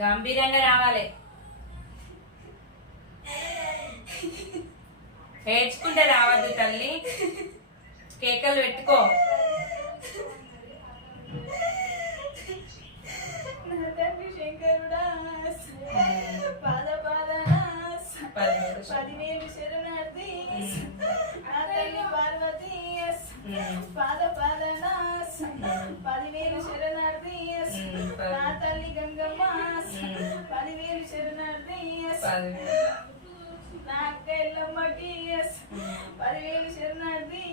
గంభీరంగా రావాలి. ఏడ్చుకుంటే రావద్దు తల్లి. కేకలు పెట్టుకో. శంకరుడా పాద పదివేలు శరణార్థి నా తల్లి పార్వతి పాద పదివేలు శరణార్థి నా తల్లి గంగమ్మ 10,000 శరణార్థి నా అక్క ఎల్లమ్మకి 10,000 శరణార్థి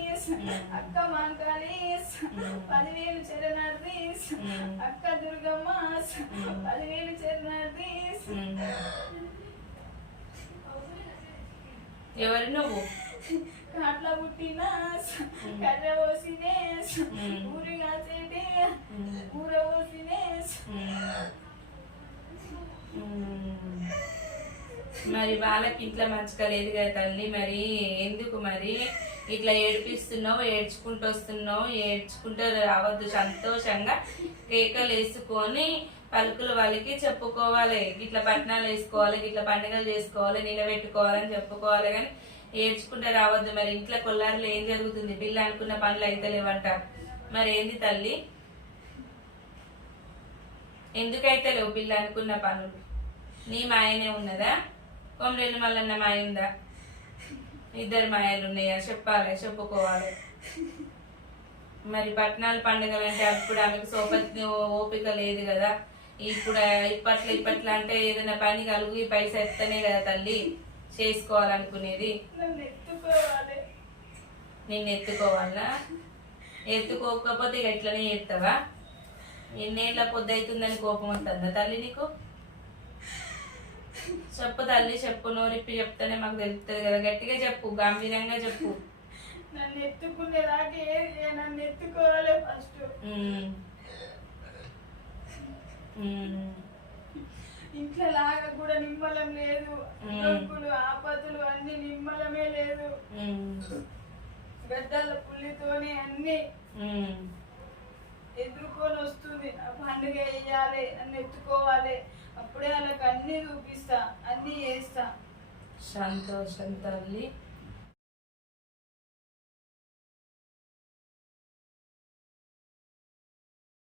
అక్క మాంకాళి 10,000 శరణార్థి అక్క దుర్గమ్మ 10,000 శరణార్థి. ఎవరు నువ్వు? కాట్ల పుట్టిన కర్ర పోసినే ఊరి కాసేటి ఊర పోసినే. మరి వాళ్ళకి ఇంట్లో మంచిగా లేదు కదా తల్లి. మరి ఎందుకు మరి ఇట్లా ఏడిపిస్తున్నావు? ఏడ్చుకుంటూ వస్తున్నావు. ఏడ్చుకుంటూ రావద్దు. సంతోషంగా కేకలు వేసుకొని పలుకులు వాళ్ళకి చెప్పుకోవాలి. ఇట్లా పట్టణాలు వేసుకోవాలి, ఇట్లా పండుగలు చేసుకోవాలి, నిలబెట్టుకోవాలని చెప్పుకోవాలి. కానీ ఏడ్చుకుంటే రావద్దు. మరి ఇంట్లో కొల్లారులో ఏం జరుగుతుంది? పిల్ల అనుకున్న పనులు అయితే లేవంట. మరి ఏంది తల్లి? ఎందుకైతే లేవు పిల్ల అనుకున్న పనులు? నీ మాయనే ఉన్నదా? కొమరేలు మల్లన్న మాయ ఉందా? ఇద్దరు మాయలు ఉన్నాయా? చెప్పాలి, చెప్పుకోవాలి. మరి పట్టణాల పండుగలు అంటే అప్పుడు ఆమెకు సోపతి ఓపిక లేదు కదా. ఇప్పట్లో అంటే ఏదైనా పని కలుగు ఈ పైసా ఎత్తనే కదా తల్లి చేసుకోవాలనుకునేది. నిన్ను ఎత్తుకోవాలా? ఎత్తుకోకపోతే ఇక ఎట్లనే చేస్తావా? ఎన్నేళ్ళ పొద్దు అవుతుందని కోపం వస్తుందా తల్లి నీకు? చెప్పు తల్లి, చెప్పు. నోరిప్పి చెప్తానే మాకు తెలుస్తుంది కదా. గట్టిగా చెప్పు, గంభీరంగా చెప్పు. నన్ను ఎత్తుకునేదాకా నన్ను ఎత్తుకోవాలి ఫస్ట్. ఇంట్లో లాగా కూడా నిమ్మలం లేదు. డొక్కులు ఆపతులు అన్ని నిమ్మలమే లేదు. గడ్డల పుల్లితోనే అన్ని ఎదుర్కొని వస్తుంది. ఆ పండుగ వేయాలి, నన్ను ఎత్తుకోవాలి. అప్పుడే వాళ్ళకి అన్ని చూపిస్తా, అన్ని చేస్తా. సంతోషం తల్లి.